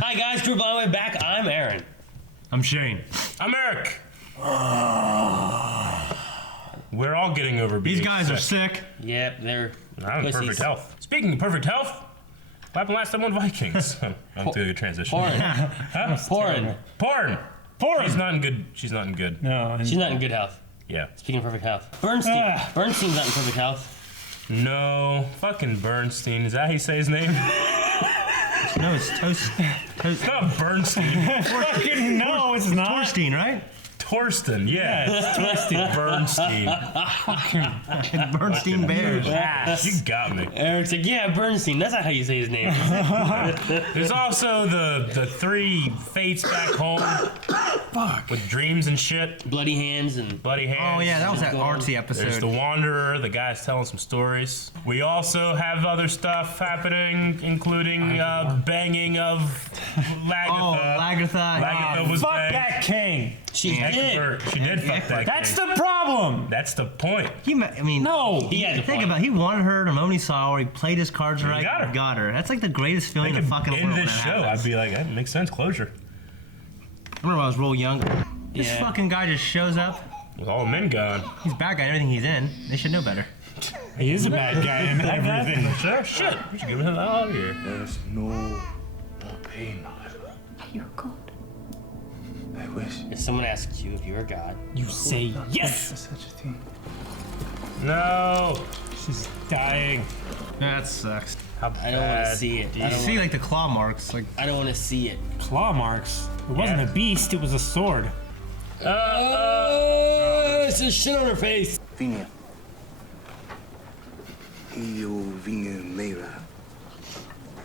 Hi guys, group all the way back. I'm Aaron. I'm Shane. I'm Eric. We're all getting over being These guys sick. are sick. Yep, they're I'm in pussies. perfect health. Speaking of perfect health, what happened last time on Vikings? I'm doing a transition. Porn. Huh? Porn. She's not in good. She's not in good. No. She's not in good health. Yeah. Speaking of perfect health. Bernstein. Bernstein's not in perfect health. No. Fucking Bernstein. Is that how you say his name? No, it's Toast. It's not Bernstein. Fucking no, it's not. Torstein, right? Torsten. Yeah. It's Bernstein. Fucking Bernstein Bears. You got me. Eric's like, yeah, Bernstein. That's not how you say his name. There's also the three fates back home. Fuck. With dreams and shit. Bloody hands and... Bloody hands. Oh yeah, that was that artsy episode. There's the Wanderer, the guy's telling some stories. We also have other stuff happening, including banging of Lagatha. Oh, Lagatha. Lagatha was Fuck banged. that king. She did. She did fuck that That's king. the problem. That's the point. I mean, No. He had the think point. about it. He wanted her. The moment he saw her, he played his cards right. got her. That's like the greatest feeling in the fucking world. In when this that show, happens. I'd be like, that makes sense, closure. I remember when I was real young. This Yeah. fucking guy just shows up. With all the men gone. He's a bad guy in everything he's in. They should know better. He is a bad guy in everything. Sure, shit. We should get him out of here. There's no pain. Are you a god? I wish If someone asks you if you're a god, You say yes. for such a thing. No. She's dying. That sucks. How I don't want bad to see it. do I you don't, See like the claw marks. Like I don't want to see it. Claw marks. It wasn't a beast. It was a sword. It's a shit on her face. Vinia. Io vine mera.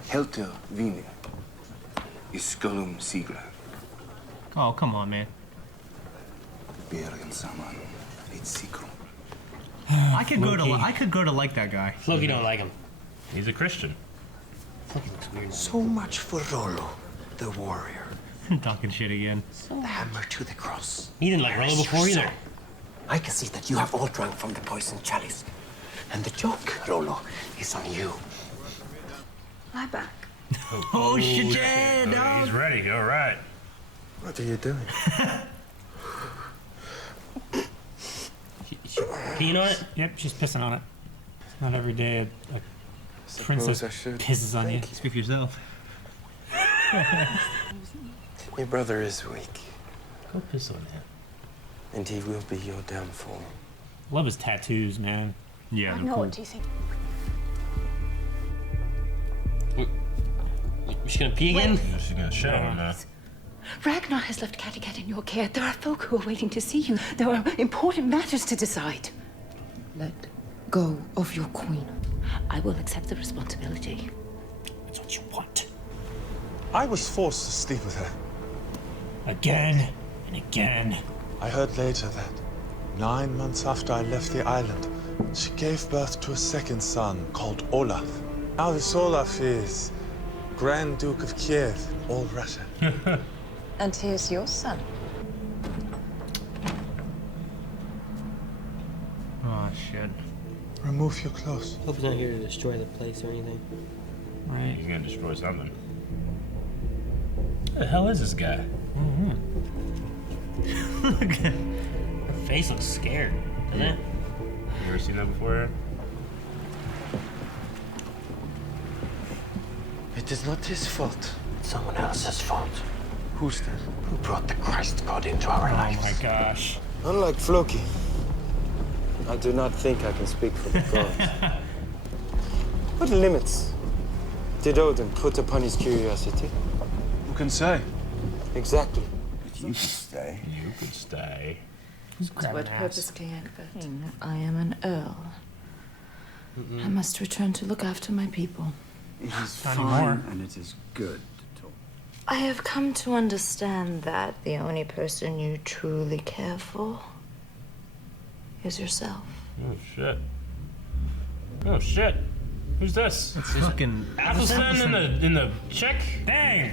Helter vine. Iscolum sigla. oh come on, man. Bergen saman. It's secret. I could go to like that guy. Floki don't like him. He's a Christian. Floki looks weird. So much for Rollo, the warrior. Talking shit again. The hammer to the cross. He didn't like Rollo before either. I can see that you have all drunk from the poison chalice. And the joke, Rollo, is on you. Lie back. Oh shit, yeah, dog. He's ready. All right. What are you doing? Peeing on it? Yep, she's pissing on it. It's not every day a princess I should. pisses on you. Speak for yourself. Your brother is weak, Go piss on that. and he will be your downfall. Love his tattoos, man. Yeah, Ragnar, what do you think? You just gonna pee again? I'm just gonna show him now. Ragnar has left Kattegat in your care. There are folk who are waiting to see you. There are important matters to decide. Let go of your queen. I will accept the responsibility. That's what you want. I was forced to sleep with her. Again and again. I heard later that 9 months after I left the island, she gave birth to a second son called Olaf. Now this Olaf is Grand Duke of Kiev in all Russia. And here's your son. Oh shit. Remove your clothes. Hope he's not here to destroy the place or anything. Right. He's gonna destroy something. Who the hell is this guy? Her face looks scared, doesn't it? You ever seen that before, Aaron? It is not his fault. It's someone else's fault. Who's that? Who brought the Christ God into our Oh lives? my gosh. Unlike Floki, I do not think I can speak for the gods. What limits did Odin put upon his curiosity? Who can say? Exactly. You can stay. You could stay. To what purpose, King Egbert? I am an earl. I must return to look after my people. It is Not anymore. fine and it is good to talk. I have come to understand that the only person you truly care for is yourself. Oh shit. Oh shit. Who's this? Fucking. Athelstan in the chick? Dang!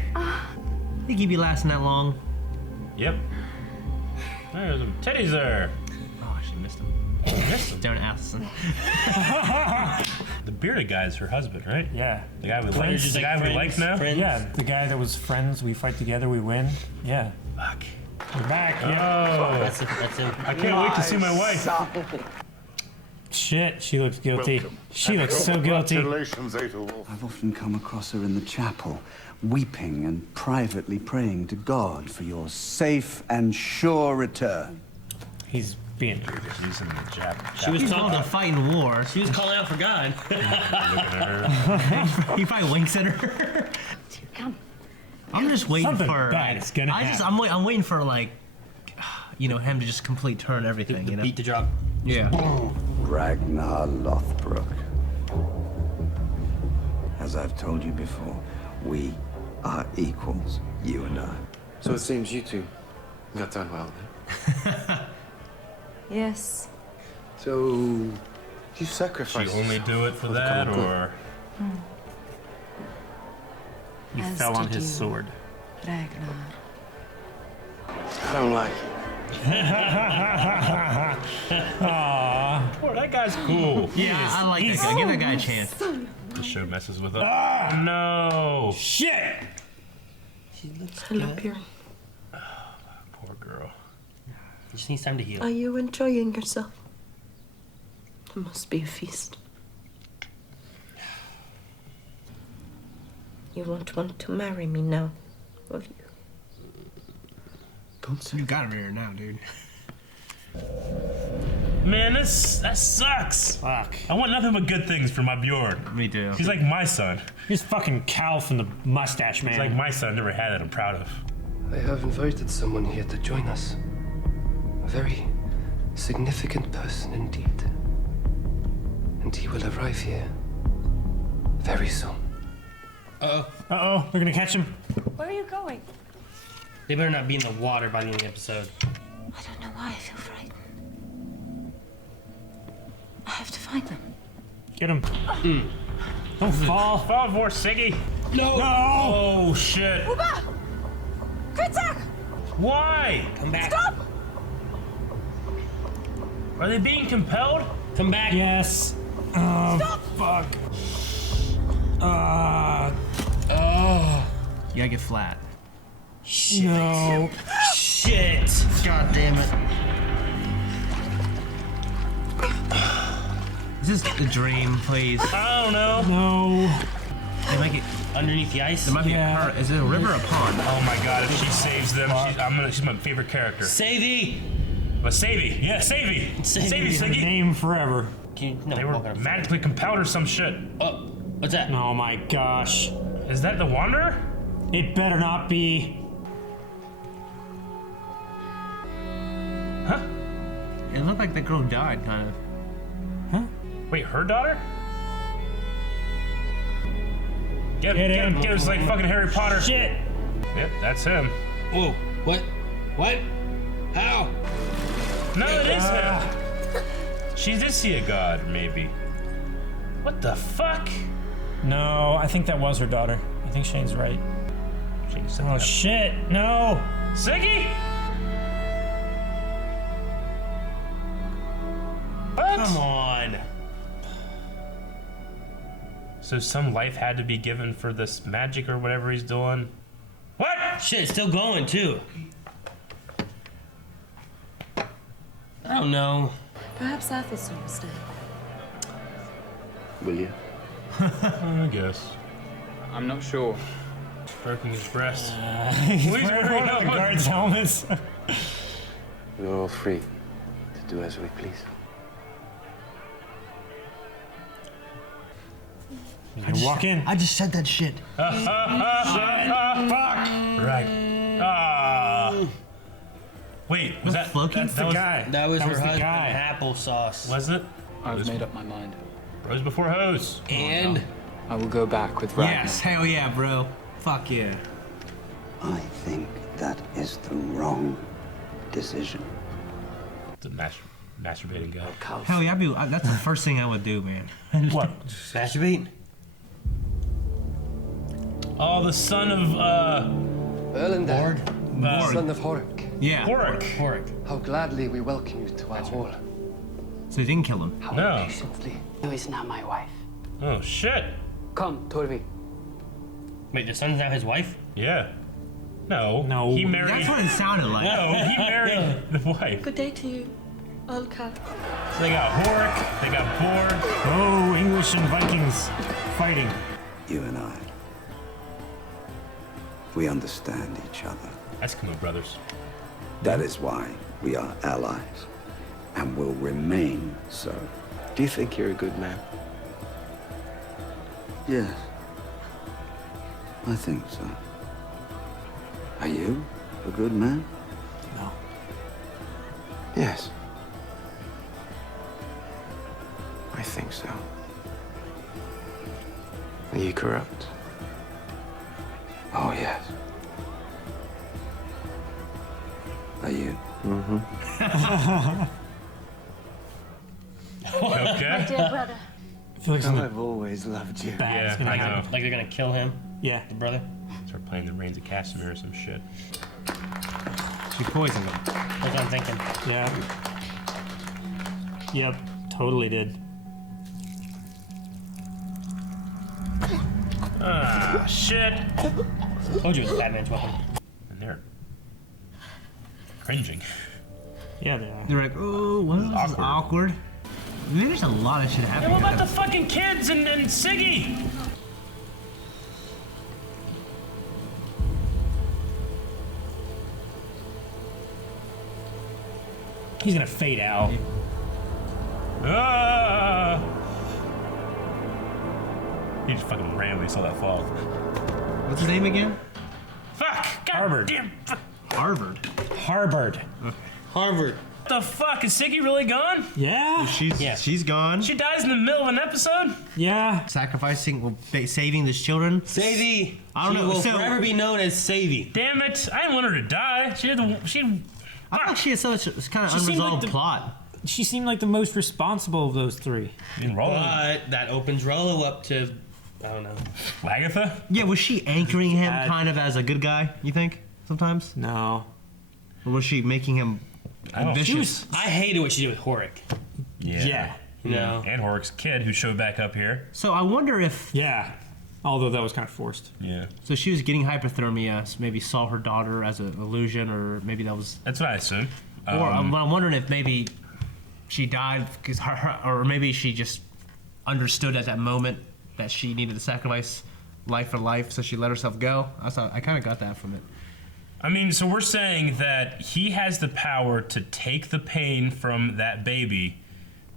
Think he'd be lasting that long? Yep. There's some titties there. Oh, she missed him. Darren Allison. The bearded guy is her husband, right? Yeah. The guy we They're like. just The like guy we friends, like now. friends. Yeah, the guy that was friends, we fight together, we win. Yeah. Fuck. We're back. Yeah. Oh, That's him. I can't wait to see my wife. Shit, she looks guilty. She looks so guilty. Congratulations, Aethelwulf. I've often come across her in the chapel, weeping and privately praying to God for your safe and sure return. He's being Just using the jab. She was He's called the talking. fighting war. She was calling out for God. Looking at her. He probably winks at her. Come. I'm just waiting Something for. bad is gonna happen. I'm waiting for like, him to just complete turn everything. The You know. beat to drop. Yeah. Ragnar Lothbrok. As I've told you before, we are equals, you and I. So it seems you two got on well then. Yes. So you She sacrificed. only do it for the that, common good. or You As fell on did his you. sword. Ragnar. I don't like it. Boy, that guy's cool. Yeah, I like that guy. Give that guy a chance. The show messes with us. No. Shit! Hello, Bjorn. Poor girl. He just needs time to heal. Are you enjoying yourself? It must be a feast. You won't want to marry me now, will you? Don't say You got him here now, dude. Man, that sucks. Fuck. I want nothing but good things for my Bjorn. Me too. He's like my son. He's fucking Cal from the mustache man. He's like my son. Never had that. I'm proud of. I have invited someone here to join us. A very significant person indeed. And he will arrive here very soon. Uh-oh, they're gonna catch him. Where are you going? They better not be in the water by the end of the episode. I don't know why I feel frightened. I have to find them. Get him. Don't fall. Fall for Siggy. No! No! Oh shit. Uba! Kritzak! Why? Come back. Stop! Are they being compelled? Come back. Yes. Oh, fuck. You gotta get flat. No. Shit. God damn it. Is this the dream, please? I don't know. No. They might get. Underneath the ice. There might be Yeah. a current. Is it a river or a pond? Oh my god, if she saves them, she's my favorite character. Savvy. But Savvy, yeah, Savvy. Savvy. Savvy, Siggy. Name forever. Can you, no, They were walk out of magically compelled or some shit. Oh, what's that? Oh my gosh. Is that the Wanderer? It better not be. Huh? It looked like the girl died, kind of. Wait, her daughter? Get Get him. him. Get him. It's like fucking Harry Potter. Shit. Yep, that's him. Whoa. What? What? How? No, it is him. She did see a god, maybe. What the fuck? No, I think that was her daughter. I think Shane's right. She said Oh that. shit. No. Siggy? What? Come on. So some life had to be given for this magic or whatever he's doing. What? Shit, it's still going too. I don't know. Perhaps Athelstan will stay. Will you? I guess. I'm not sure. Stroking his breast. He's Please wearing hurry one of the up. guards' helmets. We're all free to do as we please. You can walk in. I just said that shit. Fuck! Right. Ah. Wait, was that Floki? that, That's the was, guy. That was her the husband, guy. applesauce. Was it? I've made up my mind. Rose before hose. And I will go back with Ragnar. Yes, hell yeah, bro. Fuck yeah. I think that is the wrong decision. The masturbating guy. Hell yeah, that's the first thing I would do, man. What? masturbate? Oh, the son of Erlendur, Borg. son of Horik. Yeah. Horik. Pork. How gladly we welcome you to our hall. So he didn't kill him. No. You is not my wife. Oh shit. Come, Torvi. Wait, the son's now his wife? Yeah. No. No. He married. That's what it sounded like. No, he married the wife. Good day to you, Unclear. So they got Horik, they got Borg. Oh, English and Vikings fighting. You and I. We understand each other. Eskimo brothers. That is why we are allies, and will remain so. Do you think you're a good man? Yes. I think so. Are you a good man? No. Yes. I think so. Are you corrupt? Oh, yes. Are you? Okay. Dear brother. I feel like something I've always loved you. bad's Yeah, gonna I happen. know. Like they're gonna kill him, Yeah. the brother? Start playing the Reigns of Castamere or some shit. She poisoned him. That's what I'm thinking. Yeah. Yep. Totally did. Ah, shit. Told you it was Batman's weapon. And they're cringing. Yeah, they are. They're like, oh, well, this is awkward. I mean, there's a lot of shit And happening. what about the fucking kids and Siggy? He's gonna fade out. Ah! He just fucking ran when he saw that fall. What's his name again? Fuck! God Harvard. damn! Fuck. Harvard. Harvard. Harvard. What the fuck? Is Siggy really gone? Yeah. She's gone. She dies in the middle of an episode? Yeah. Sacrificing, well, saving these children. Savy. I don't She know, will so- forever be known as Savy. Damn it! I didn't want her to die. She had the. She. I thought she had such a kind of She seemed like unresolved the- plot. She seemed like the most responsible of those three. Didn't roll. But that opens Rollo up to, I don't know. Agatha? Yeah, was she anchoring him Bad. kind of as a good guy, you think, sometimes? No. Or was she making him I don't- vicious? I hated what she did with Horik. Yeah. You know? And Horik's kid who showed back up here. So I wonder if... Yeah. Although that was kind of forced. Yeah. So she was getting hypothermia, so maybe saw her daughter as an illusion, or maybe that was... That's what I assume. Or I'm wondering if maybe she died because or maybe she just understood at that moment that she needed to sacrifice life for life, so she let herself go. I kind of got that from it. I mean, so we're saying that he has the power to take the pain from that baby,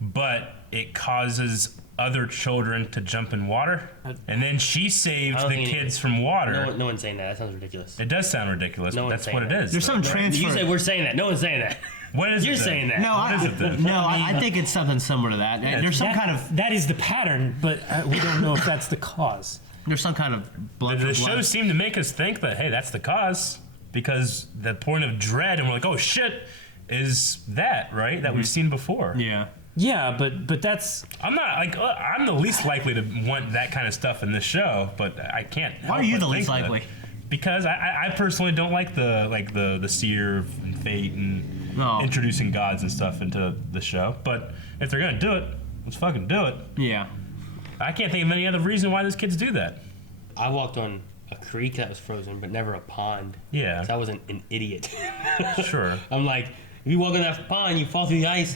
but it causes other children to jump in water, and then she saved I don't the think kids from water. No one's saying that. That sounds ridiculous. It does sound ridiculous, No but one's that's what saying it that. is. There's some though. transfer. You said we're saying that. No one's saying that. What is You're it then? saying that. No, What is it then? I think it's something similar to that. There's some kind of That is the pattern, but we don't know if that's the cause. there's some kind of blood. The for show blood. seemed to make us think that, hey, that's the cause, because the point of dread, and we're like, oh shit, is that right that we've seen before? Yeah. Yeah, but that's I'm not like I'm the least likely to want that kind of stuff in this show, but I can't. Why are help you but the least think that. likely? Because I personally don't like the seer and fate and No. introducing gods and stuff into the show. But if they're gonna do it, let's fucking do it. Yeah. I can't think of any other reason why those kids do that. I walked on a creek that was frozen, but never a pond. Yeah. 'Cause I wasn't an idiot. Sure. I'm like, if you walk on that pond, you fall through the ice.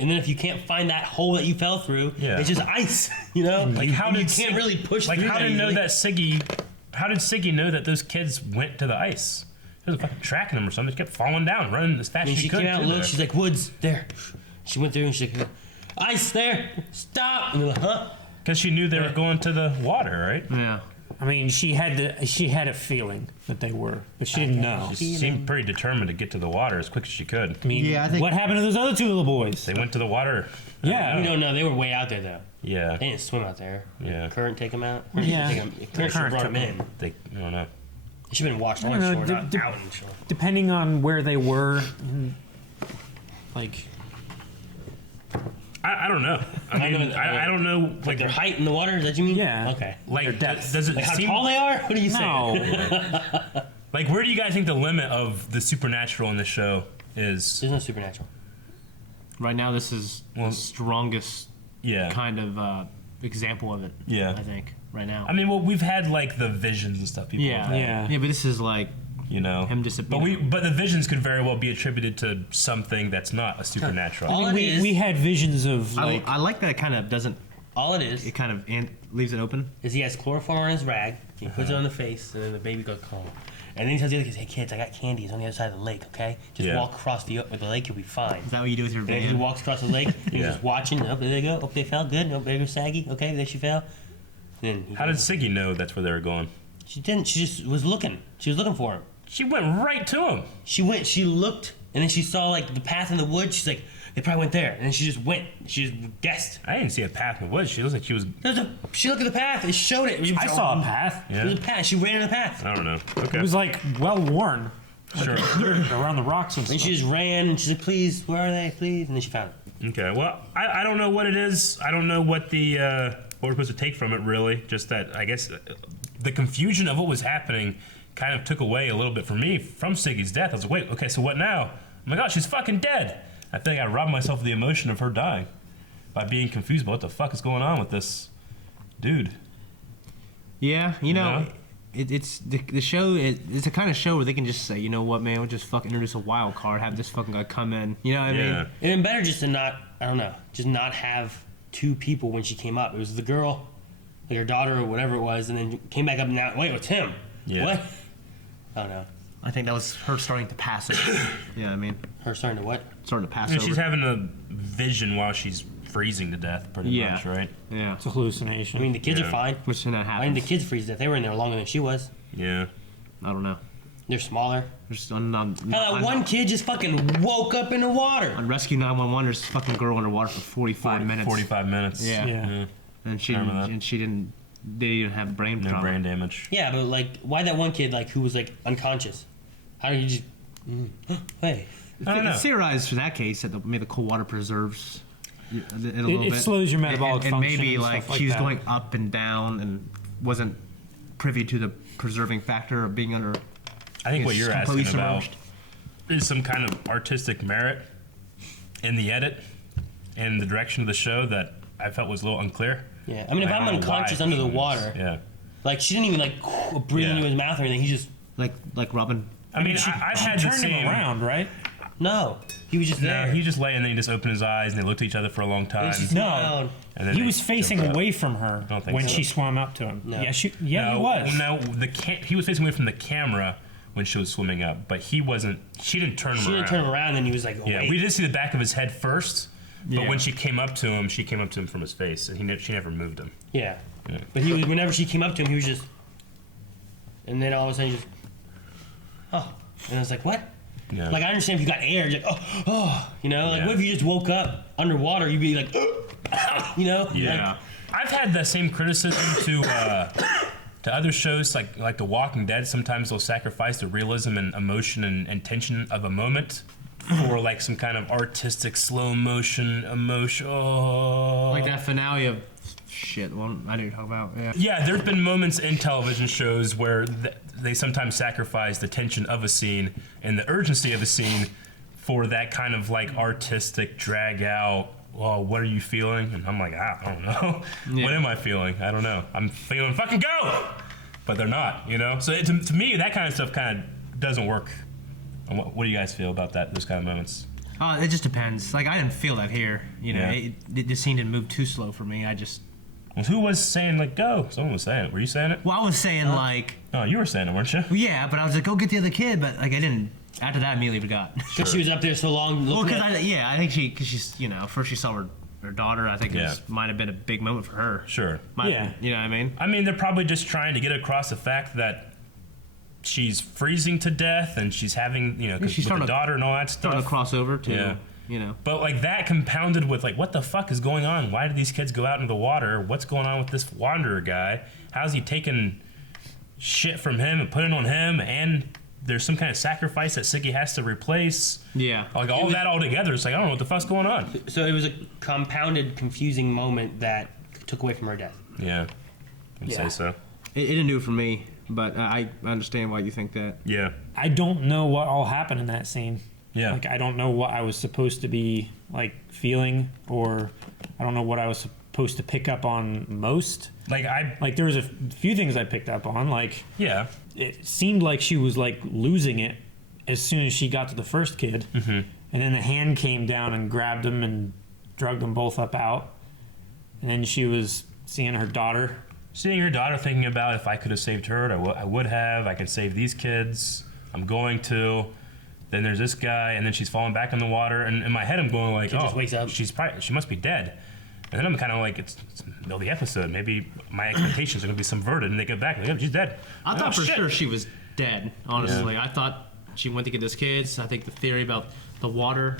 And then if you can't find that hole that you fell through, Yeah. it's just ice, you know? Like how you did can't really push like through how that did know easily. that Siggy? How did Siggy know that those kids went to the ice? He was fucking tracking them or something. She kept falling down, running as fast And as she she could. came out and through looked, there. she's like, Woods, there. She went through and she's like, ice there, stop. And they're like, huh? Because she knew they were going to the water, right? Yeah. I mean, she had a feeling that they were, but she didn't know. She seemed pretty determined to get to the water as quick as she could. I mean, Yeah, I think- what happened to those other two little boys? They went to the water. Yeah. We don't know. They were way out there, though. Yeah. They didn't swim out there. Yeah. Current take them out. Yeah. Current should Current have brought took them 'em. in. They, I don't know. They should have been washed I on don't shore, know, not out on shore. Depending on where they were, like I don't know. I mean, I don't know. Like Like, their height in the water, is that what you mean? Yeah. Okay. like their depth. does it Like how seem tall they are? What are you saying? no. like where do you guys think the limit of the supernatural in the show is? There's no supernatural. Right now, this is the strongest kind of example of it. Yeah. I think right now. I mean, well, we've had like the visions and stuff. People have had. Yeah, but this is like him disappearing. But the visions could very well be attributed to something that's not a supernatural. I mean, we had visions of like. I like that it kind of doesn't. All it is. It kind of leaves it open. Is he has chloroform on his rag. He puts it on the face, and then the baby goes calm. And then he tells the other kids, "Hey kids, I got candy. It's on the other side of the lake. Okay, just walk across the lake. You'll be fine." Is that what you do with your van? And he walks across the lake. He's just watching. Oh, there they go. Oh, they fell. Good. Oh, there goes Saggy. Okay, there she fell. Then how did Siggy know that's where they were going? She didn't. She just was looking. She was looking for him. She went right to him. She went. She looked, and then she saw like the path in the woods. She's like, they probably went there, and then she just went. She just guessed. I didn't see a path in the woods. She looked like she was. She looked at the path. It showed it. I saw a path. Yeah. There was a path. She ran in the path. I don't know. Okay. It was like well worn. Sure. Around the rocks and stuff. And she just ran. And she said, "Please, where are they? Please." And then she found it. Okay. Well, I don't know what it is. I don't know what the what we're supposed to take from it. Really, just that I guess the confusion of what was happening kind of took away a little bit from me from Siggy's death. I was like, wait, okay, so what now? Oh my God, she's fucking dead. I think I robbed myself of the emotion of her dying by being confused about what the fuck is going on with this dude. Yeah, you know, it's the show. It's a kind of show where they can just say, you know what, man, we'll just fucking introduce a wild card, have this fucking guy come in. You know what I mean? And better just to not, I don't know, just not have two people when she came up. It was the girl, like her daughter or whatever it was, and then came back up and now, wait, it's him. Yeah. What? I don't know. I think that was her starting to pass over. You know what I mean? Her starting to what? Starting to pass I mean, over. she's having a vision while she's freezing to death, pretty much, right? Yeah. It's a hallucination. I mean, the kids are fine. Which not happen. I mean, the kids freeze to death. They were in there longer than she was. Yeah. I don't know. They're smaller. There's one kid just fucking woke up in the water. On Rescue 911, there's a fucking girl underwater for 45 minutes. 45 minutes. Yeah. And she didn't. They didn't have brain trauma. brain damage. Yeah, but like, why that one kid like who was like unconscious? How did you just? Hey. I don't know. It's theorized for that case that maybe the cold water preserves it a little bit. It slows your metabolic function. And maybe and like stuff like she was that. going up and down and wasn't privy to the preserving factor of being under. I think what you're asking about submerged. is some kind of artistic merit in the edit and the direction of the show that I felt was a little unclear. Yeah, I mean, if I'm unconscious under the water, like she didn't even like breathe into his mouth or anything. He just like Robin. I mean, I've had the same. him around, right? No, he was just there. No, he just lay and then he just opened his eyes and they looked at each other for a long time. No, And then he they was facing jumped up. away from her I don't think when so. she swam up to him. No. Yeah, he No, was. No, he was facing away from the camera when she was swimming up, but he wasn't. She didn't turn him She around. didn't turn him around, and he was like, Yeah, awake. we did see the back of his head first, but Yeah. when she came up to him, from his face, and she never moved him. Yeah. But he was, whenever she came up to him, he was just, and then all of a sudden he just, oh, and I was like, what? Yeah. Like I understand if you got air, you're like, oh, you know, like what if you just woke up underwater, you'd be like, you know? Yeah. I've had the same criticism to other shows like The Walking Dead. Sometimes they'll sacrifice the realism and emotion and tension of a moment for like some kind of artistic slow motion emotion. Oh. Like that finale of shit. Well, I know you're talking about. Yeah. Yeah, there's been moments in television shows where they sometimes sacrifice the tension of a scene and the urgency of a scene for that kind of like artistic drag out. Oh, what are you feeling? And I'm like, I don't know. Yeah. What am I feeling? I don't know. I'm feeling fucking go, but they're not. You know. So to me, that kind of stuff kind of doesn't work. And what do you guys feel about that? Those kind of moments. It just depends. Like I didn't feel that here. You know, Yeah. the scene didn't move too slow for me. I just. Well, who was saying like go? Someone was saying it. Were you saying it? Well, I was saying like. Oh, you were saying it, weren't you? Well, yeah, but I was like, go get the other kid, but like I didn't. After that, I immediately forgot. Because she was up there so long. Well, Looking because I think because she's first she saw her daughter. I think it might have been a big moment for her. Sure. Yeah. You know what I mean? I mean, they're probably just trying to get across the fact that she's freezing to death and she's having, because she's with the starting to- daughter and all that stuff. Starting to cross over to, Yeah. you know. But like that compounded with like, what the fuck is going on? Why did these kids go out into the water? What's going on with this wanderer guy? How's he taking shit from him and putting it on him? And there's some kind of sacrifice that Siggy has to replace. Yeah. Like all that all together, it's like, I don't know what the fuck's going on. So it was a compounded, confusing moment that took away from her death. Yeah. I'd say so. It didn't do it for me, but I understand why you think that. Yeah. I don't know what all happened in that scene. Yeah. Like, I don't know what I was supposed to be, like, feeling, or I don't know what I was supposed to pick up on most. Like, there was a few things I picked up on. Like, yeah, it seemed like she was, like, losing it as soon as she got to the first kid. Mm-hmm. And then the hand came down and grabbed them and drugged them both up out. And then she was seeing her daughter. Thinking about, if I could have saved her, I would have. I could save these kids. I'm going to. Then there's this guy, and then she's falling back in the water. And in my head, I'm going like, She just wakes up. She must be dead. And then I'm kind of like, it's the middle of the episode. Maybe my expectations are going to be subverted, and they get back and she's dead. I thought for sure she was dead, honestly. I thought she went to get those kids. I think the theory about the water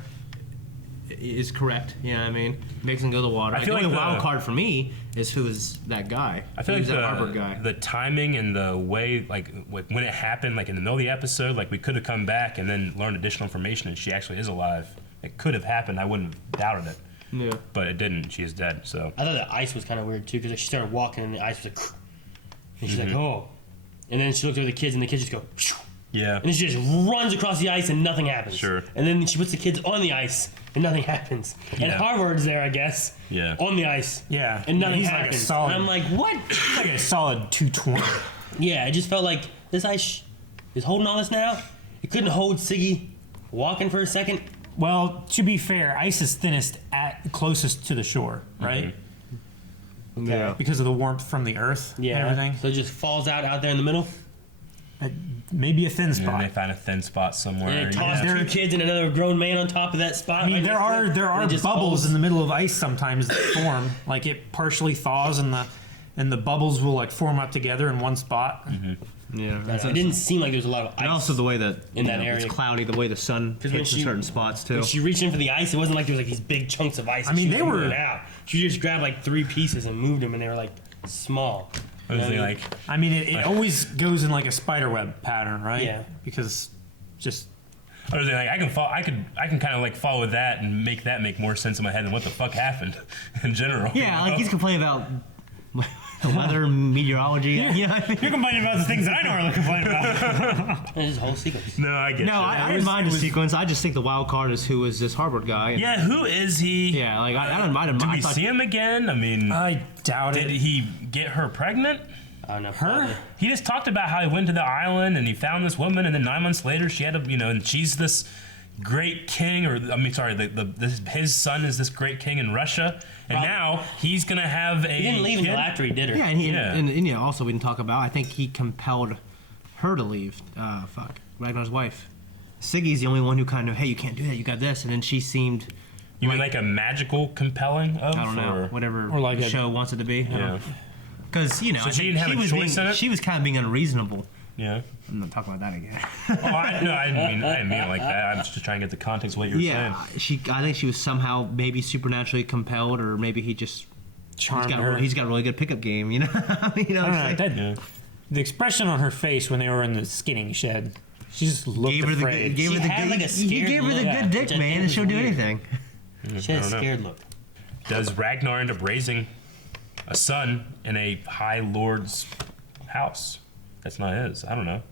is correct. You know what I mean? Makes them go to the water. I feel the like only wild card for me is who is that guy. I feel Who's like that Harvard guy. the timing and the way, like when it happened, like in the middle of the episode, like we could have come back and then learned additional information, and she actually is alive. It could have happened. I wouldn't have doubted it. Yeah. But it didn't. She is dead. So I thought the ice was kind of weird too, because she started walking and the ice was like, and she's Mm-hmm. like, oh, and then she looked at the kids and the kids just go, yeah, and then she just runs across the ice and nothing happens. Sure. And then she puts the kids on the ice and nothing happens. And Yeah. Harvard's there, I guess. Yeah. On the ice. Yeah. And nothing He's like a happens. solid- And I'm like, what? He's like a solid 220. Yeah, it just felt like this ice is holding all this now. It couldn't hold Siggy walking for a second. Well, to be fair, ice is thinnest closest to the shore, right? Yeah. Because of the warmth from the earth Yeah. and everything. So it just falls out there in the middle. Maybe a thin and spot. they find a thin spot somewhere. And they toss yeah. two kids and another grown man on top of that spot. I mean, right there next to are it, there and are it just bubbles falls. in the middle of ice sometimes that form. Like it partially thaws and the bubbles will like form up together in one spot. Yeah. It didn't seem like there was a lot of ice. And also the way that in that it's area. cloudy, the way the sun when hits in certain spots too. When she reached in for the ice, it wasn't like there was like these big chunks of ice. I mean, she they was were- moving out. She just grabbed like 3 pieces and moved them, and they were like small. I was thinking, like, I mean, it always goes in like a spider web pattern, right? Yeah. Because just I was thinking, like, I can kind of like follow that and make that make more sense in my head than what the fuck happened in general. Yeah, you like know? he's complaining about the weather, meteorology. You know, you're complaining about the things that I normally complain about. This whole sequence. No, I get no, you. I didn't mind the sequence. I just think the wild card is who is this Harvard guy. And, Yeah, who is he? yeah, like I don't mind him. Did I we thought- see him again? I mean, I doubt did it. he get her pregnant? I don't know. Her? He just talked about how he went to the island and he found this woman, and then 9 months later she had a, and she's this great king, or I mean, sorry, his son is this great king in Russia, and now he's gonna have a. He didn't leave kid? until after he did her. Yeah, and, Yeah. and also we didn't talk about. I think he compelled her to leave. Ragnar's wife. Siggy's the only one who kind of, hey, you can't do that. You got this, and then she seemed. You mean like a magical compelling of? I don't know, whatever Or like the a- show wants it to be. Yeah. Because So I she think didn't have a was choice being, in it? She was kind of being unreasonable. Yeah. I'm not talking about that again. Oh, I didn't mean it like that. I'm just trying to get the context of what you were Yeah, saying. I think she was somehow maybe supernaturally compelled, or maybe he just Charmed he's got, her. he's got a really good pickup game. You know, I don't know, that- Yeah. The expression on her face when they were in the skinning shed, she just looked gave her the afraid. gave her She the had, good, like, a you scared gave her the look, good dick, which I man, think and was she'll do weird. anything. She had I a don't know. scared look. Does Ragnar end up raising a son in a high lord's house? That's not his. I don't know.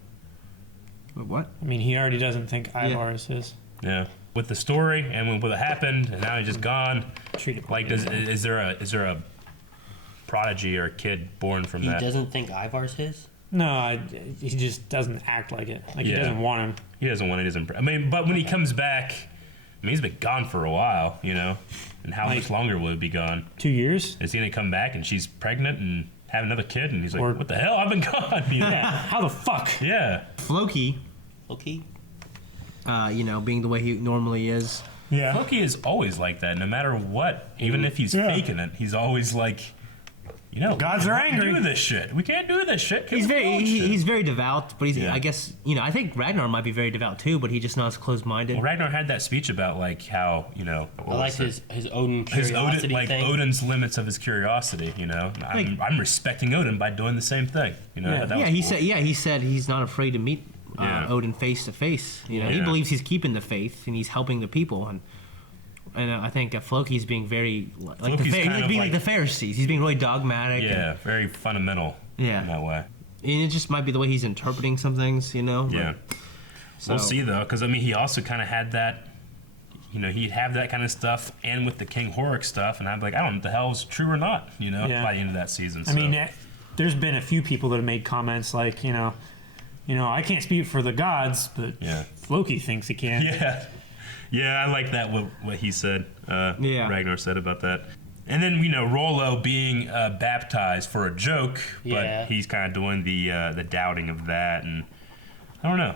But what? I mean, he already doesn't think Ivar is his. Yeah. With the story and with what happened, and now he's just gone. Treat it Like, is there a prodigy or a kid born from He that? doesn't think Ivar's his? No, he just doesn't act like it. Like he Yeah. doesn't want him. He doesn't want it. He doesn't. I mean, but when he comes back, I mean, he's been gone for a while, And how much longer will he be gone? 2 years? Is he gonna come back and she's pregnant and have another kid? And he's like, Or- "What the hell? I've been gone." Yeah. How the fuck? Yeah. Floki, Okay. being the way he normally is. Yeah. Floki is always like that, no matter what. Even if he's Yeah. faking it, he's always like, Gods we are can't angry. do this shit. We can't do this shit. 'cause He's it's very bullshit." he's very devout, but he's Yeah. I guess I think Ragnar might be very devout too, but he just not as close-minded. Well, Ragnar had that speech about like how I like his Odin his curiosity Odin, like thing. Odin's limits of his curiosity. I'm respecting Odin by doing the same thing. That was he cool. said he's not afraid to meet Yeah. Odin face to face. He Yeah. believes he's keeping the faith and he's helping the people, and I think Floki's being very like Floki's kind he's of being like the like- Pharisees. He's being really dogmatic. Yeah, very fundamental. Yeah. in that way. and it just might be the way he's interpreting some things. Yeah. So, We'll see though, because I mean, he also kind of had that. He'd have that kind of stuff, and with the King Horik stuff, and I'm like, I don't know if the hell is true or not. By the end of that season. I mean, there's been a few people that have made comments like, I can't speak for the gods, but Floki thinks he can. Yeah, I like that what he said. Ragnar said about that. And then Rollo being baptized for a joke, but he's kind of doing the doubting of that, and I don't know.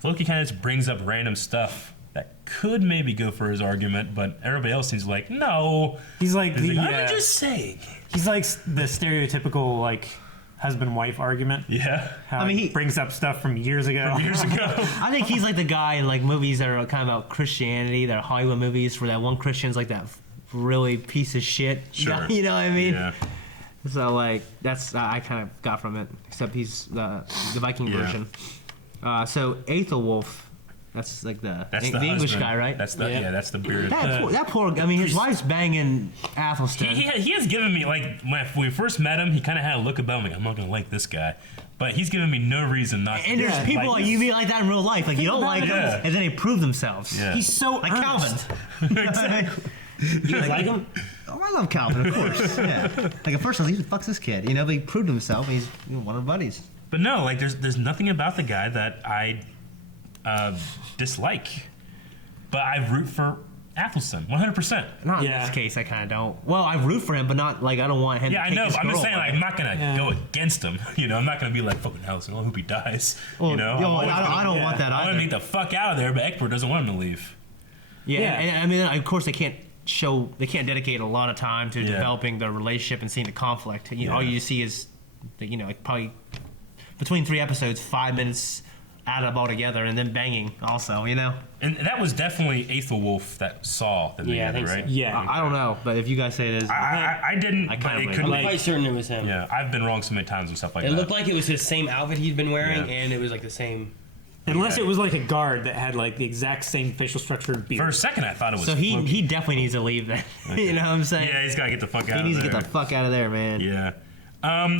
Floki kind of just brings up random stuff that could maybe go for his argument, but everybody else seems like no. He's like I'm just saying. He's like the stereotypical like husband-wife argument. Yeah. How he brings up stuff from years ago. I think he's like the guy in like movies that are kind of about Christianity, that are Hollywood movies, where that one Christian's like that really piece of shit. Sure. You know what I mean? Yeah. So like that's I kind of got from it, except he's the Viking version. So Aethelwolf. That's like the English guy, right? That's the bearded. That poor. I mean, his wife's banging Athelstan. He has given me like when we first met him, he kind of had a look about him like I'm not gonna like this guy, but he's given me no reason not. And there's people like you be like that in real life, like you don't like them, and then they prove themselves. Yeah. He's so like earnest. Calvin. Exactly. You guys like him? Oh, I love Calvin, of course. Yeah. Like at first I was like, fuck's this kid, but he proved himself. And he's one of our buddies. But no, like there's nothing about the guy that I dislike, but I root for Athelstan 100%. Not in this case, I kind of don't. Well, I root for him, but not like I don't want him. Yeah, to I take know. his But I'm just girl saying, like, I'm not gonna go against him. I'm not gonna be like fucking Athelstan. I hope he dies. Well, I don't want that I either. want to get the fuck out of there, but Egbert doesn't want him to leave. Yeah, and I mean, of course, they can't dedicate a lot of time to developing the relationship and seeing the conflict. All you see is, like probably between 3 episodes, 5 minutes add up all together, and then banging also, And that was definitely Aethelwolf that saw the together, right? So. Yeah, I don't know, but if you guys say it is, I didn't. I'm quite certain it was him. Yeah, I've been wrong so many times and stuff like that. It looked like it was his same outfit he'd been wearing, and it was like the same. Unless it was like a guard that had like the exact same facial structure and beard. For a second, I thought it was. So he definitely needs to leave then. Okay. You know what I'm saying? Yeah, he's got to get the fuck out of there. He needs to get the fuck out of there, man. Yeah.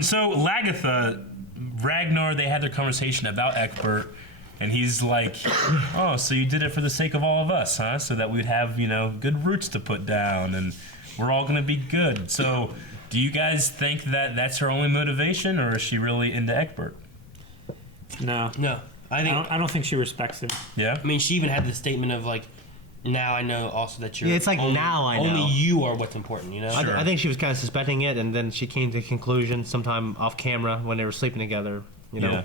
So Lagatha, Ragnar, they had their conversation about Egbert, and he's like, "Oh, so you did it for the sake of all of us, huh? So that we'd have good roots to put down, and we're all gonna be good." So, do you guys think that that's her only motivation, or is she really into Egbert? No. I don't think she respects him. Yeah. I mean, she even had the statement of like, "Now I know also that you're." Yeah, it's like now I know. Only you are what's important, Sure. I think she was kind of suspecting it, and then she came to a conclusion sometime off camera when they were sleeping together. Yeah.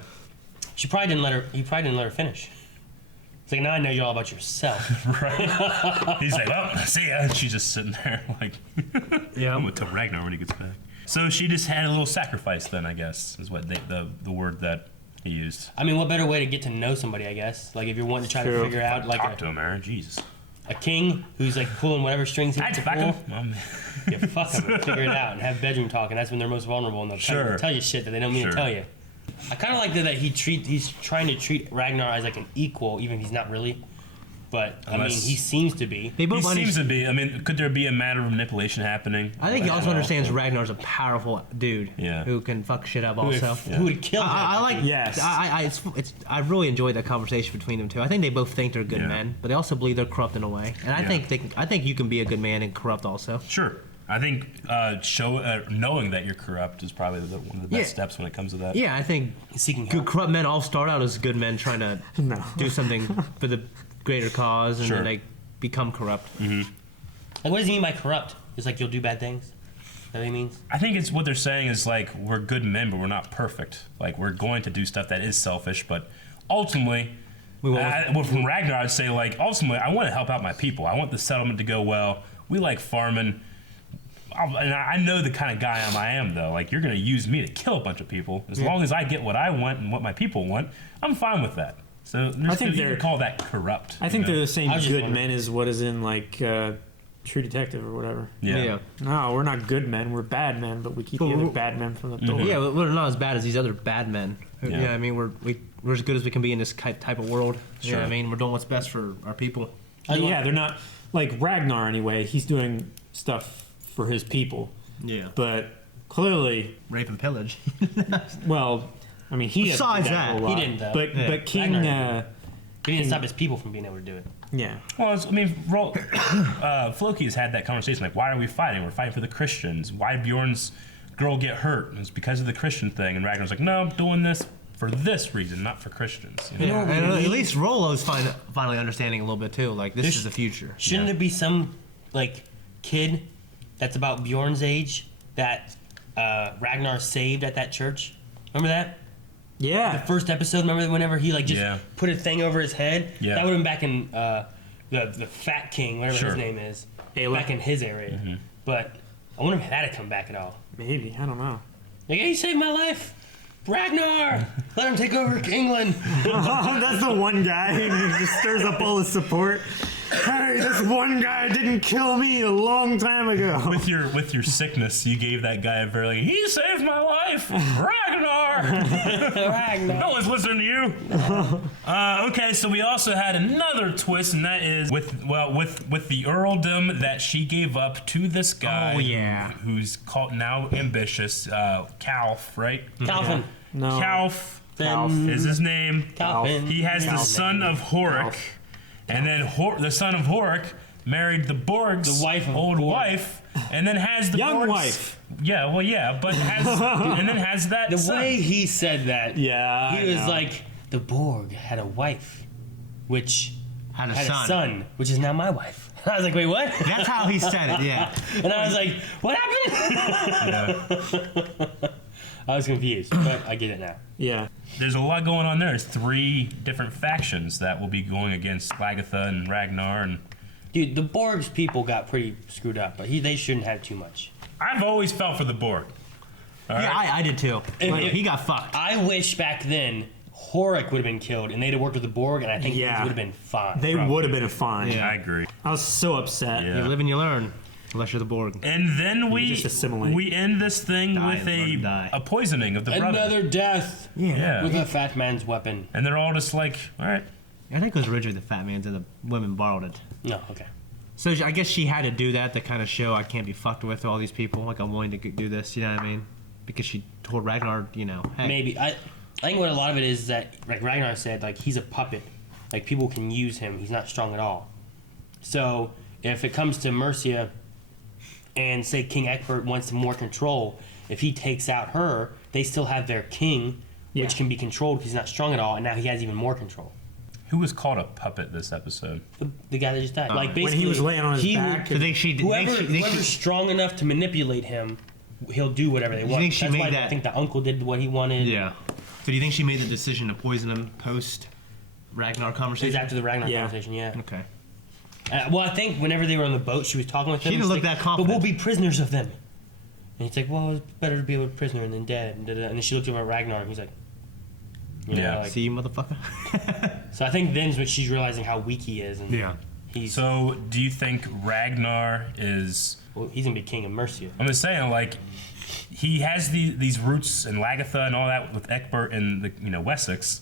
She probably didn't let her. He probably didn't let her finish. It's like, now I know you're all about yourself. Right. He's like, "Well, see ya." And she's just sitting there like, "Yeah, I'm gonna tell Ragnar when he gets back." So she just had a little sacrifice, then, I guess, is what the word that he used. I mean, what better way to get to know somebody, I guess? Like, if you're wanting to try to figure out, like, talk to him, Aaron. Jesus. A king who's like pulling whatever strings he wants to pull. You fuck him and figure it out and have bedroom talk, and that's when they're most vulnerable, and they'll tell you shit that they don't mean to tell you. I kind of like that he's trying to treat Ragnar as like an equal, even if he's not really. But I mean, he seems to be. He seems to be. I mean, could there be a matter of manipulation happening? I think he also understands Ragnar's a powerful dude who can fuck shit up. Who would kill him? I like. Yes. I really enjoyed that conversation between them two. I think they both think they're good men, but they also believe they're corrupt in a way. And I think you can be a good man and corrupt also. Sure. I think knowing that you're corrupt is probably one of the best steps when it comes to that. Yeah, I think good corrupt men all start out as good men trying to do something for the greater cause, and then they become corrupt. Mm-hmm. Like, what does he mean by corrupt? It's like you'll do bad things? Is that what he means? I think it's what they're saying is like, we're good men, but we're not perfect. Like, we're going to do stuff that is selfish, but ultimately, from Ragnar, I'd say, like, ultimately, I want to help out my people. I want the settlement to go well. We like farming. And I know the kind of guy I am, though. Like, you're going to use me to kill a bunch of people. As long as I get what I want and what my people want, I'm fine with that. So I think you could call that corrupt. I think they're the same good men as what is in, like, True Detective or whatever. Yeah. No, we're not good men. We're bad men, but we keep the other bad men from the door. Yeah, we're not as bad as these other bad men. Yeah, I mean, we're as good as we can be in this type of world. You know what I mean? We're doing what's best for our people. Yeah, they're not... Like, Ragnar, anyway, he's doing stuff for his people. Yeah. But clearly... Rape and pillage. Well, I mean, he Besides that, he didn't, though. But He didn't stop his people from being able to do it. Yeah. Well, Floki has had that conversation. Like, why are we fighting? We're fighting for the Christians. Why Bjorn's girl get hurt? And it's because of the Christian thing. And Ragnar's like, no, I'm doing this for this reason, not for Christians. You know? And at least Rollo's finally understanding a little bit too. Like, this is the future. Shouldn't it be some like kid that's about Bjorn's age that Ragnar saved at that church? Remember that? Yeah. The first episode, remember whenever he like just put a thing over his head? Yeah. That would have been back in the Fat King, whatever his name is. Back in his area. Mm-hmm. But I wonder if that had come back at all. Maybe. I don't know. Like, hey, you saved my life. Ragnar! Let him take over England. That's the one guy who just stirs up all his support. Hey, this one guy didn't kill me a long time ago. With your sickness, you gave that guy a very he saved my life, Ragnar. Ragnar. No one's listening to you. Okay, so we also had another twist, and that is with the earldom that she gave up to this guy. Oh yeah. Who's called now ambitious, Calf, right? Calvin. No. Calf is his name. Calvin. He has the son of Horik. And then the son of Horik married the Borg's old wife, and then has the young Borg's, wife. Yeah, well, yeah, but and then has that. The son. way he said that, I was know. like the Borg had a wife, which had a son, which is now my wife. I was like, wait, what? That's how he said it. Yeah. And I was like, what happened? I was confused, but I get it now. Yeah. There's a lot going on there. There's 3 different factions that will be going against Lagatha and Ragnar. And dude, the Borg's people got pretty screwed up, but they shouldn't have too much. I've always felt for the Borg. Yeah, I did too. He got fucked. I wish back then Horik would have been killed, and they'd have worked with the Borg, and I think things would have been fine. They would have been fine. Yeah, I agree. I was so upset. Yeah. You live and you learn. Unless you're the Borg. And then we end this thing with a poisoning of the brother. Another death. Yeah. With a fat man's weapon. And they're all just like, all right. I think it was originally the fat man's and the women borrowed it. No, okay. So I guess she had to do that to kind of show I can't be fucked with all these people. Like, I'm willing to do this, you know what I mean? Because she told Ragnar, you know, hey. Maybe. I think what a lot of it is that, like Ragnar said, like, he's a puppet. Like, people can use him. He's not strong at all. So, if it comes to Mercia, and say King Egbert wants more control, if he takes out her, they still have their king, which can be controlled because he's not strong at all, and now he has even more control. Who was called a puppet this episode? The guy that just died. Like, basically, when he was laying on his back. Whoever's strong enough to manipulate him, he'll do whatever they want. Think she That's made why that? I think the uncle did what he wanted. Yeah. So do you think she made the decision to poison him post Ragnar conversation? It was after the Ragnar conversation, yeah. Okay. Well, I think whenever they were on the boat, she was talking with him. She didn't look like, that confident. But we'll be prisoners of them. And he's like, well, it's better to be a prisoner than dead. And then she looked over at Ragnar, and he's like, you know, like, see you, motherfucker. So I think then's when she's realizing how weak he is. And So do you think Ragnar is... Well, he's going to be king of Mercia. I'm just saying, like, he has these roots in Lagatha and all that with Egbert and the Wessex.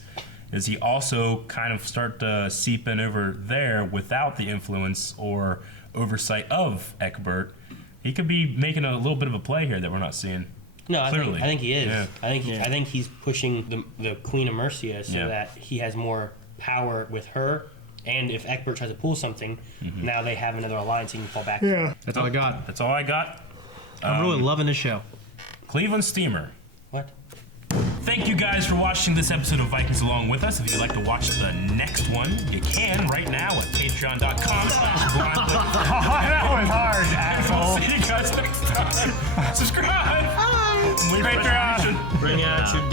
Does he also kind of start to seep in over there without the influence or oversight of Egbert? He could be making a little bit of a play here that we're not seeing. No, I clearly. think he is. Yeah. I think he's pushing the Queen of Mercia so Yeah. that he has more power with her. And if Egbert tries to pull something, now they have another alliance he can fall back to. Yeah. That's all I got. That's all I got. I'm really loving this show. Cleveland Steamer. What? Thank you guys for watching this episode of Vikings along with us. If you'd like to watch the next one, you can right now at patreon.com/blindly. That was hard, asshole. We'll see you guys next time. Subscribe. Bye. Leave Patreon. Bring out your